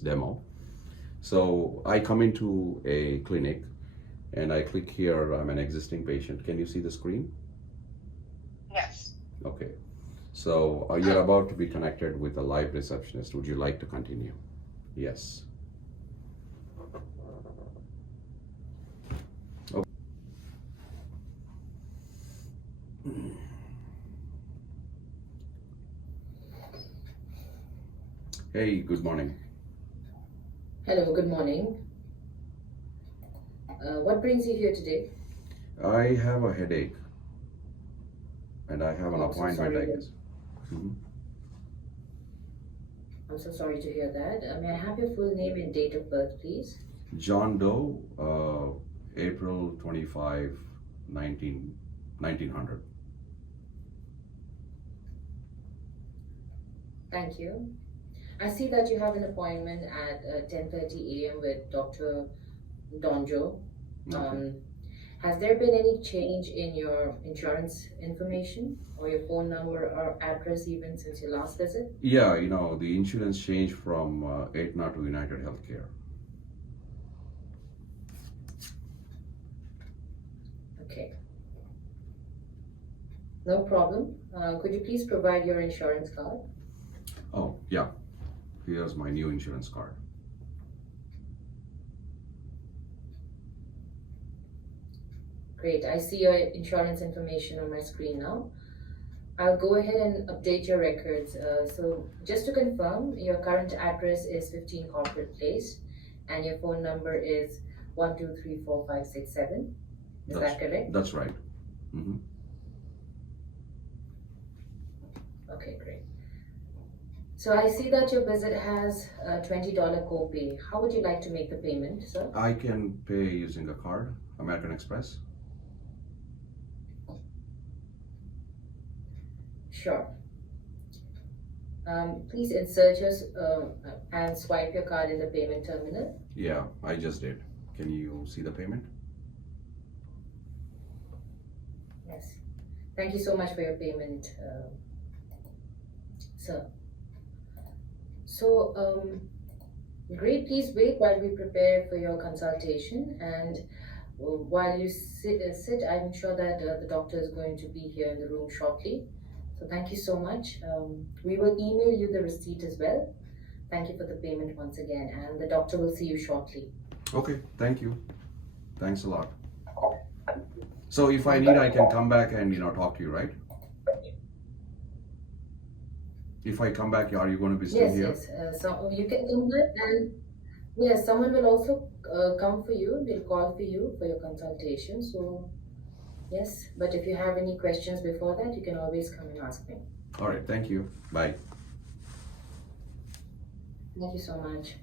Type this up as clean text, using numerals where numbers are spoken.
demo. So I come into a clinic and I click here, I'm an existing patient. Can you see the screen? Yes. Okay. So you're about to be connected with a live receptionist. Would you like to continue? Yes. Okay. Hey, good morning. Hello, good morning. What brings you here today? I have a headache and I have an Oh, I'm so appointment, I sorry. guess. Mhm. I'm so sorry to hear that. May I have your full name and date of birth, please? John Doe, April 25, 1900. Thank you. I see that you have an appointment at 10:30 a.m. with Dr. Donjo. Okay. Um, has there been any change in your insurance information or your phone number or address even since your last visit? Yeah, the insurance changed from Aetna to United Healthcare. Okay, no problem. Could you please provide your insurance card? Oh, yeah. Here's my new insurance card. Great, I see your insurance information on my screen now. I'll go ahead and update your records. So just to confirm, your current address is 15 Corporate Place and your phone number is 1234567. Is That's, that correct? That's right. Hmm. Okay, great. So I see that your visit has a $20 copay. How would you like to make the payment, sir? I can pay using a card, American Express. Sure. Please insert your and swipe your card in the payment terminal. Yeah, I just did. Can you see the payment? Yes. Thank you so much for your payment, sir. So, great. Please wait while we prepare for your consultation. And while you sit, I'm sure that the doctor is going to be here in the room shortly. So, thank you so much. We will email you the receipt as well. Thank you for the payment once again. And the doctor will see you shortly. Okay, thank you. Thanks a lot. So if I need, I can come back and talk to you, right? If I come back, are you going to be still Yes, here? yes. So you can come back, and yes, someone will also come for you. They'll call for you for your consultation. So yes, but if you have any questions before that, you can always come and ask me. All right, thank you. Bye. Thank you so much.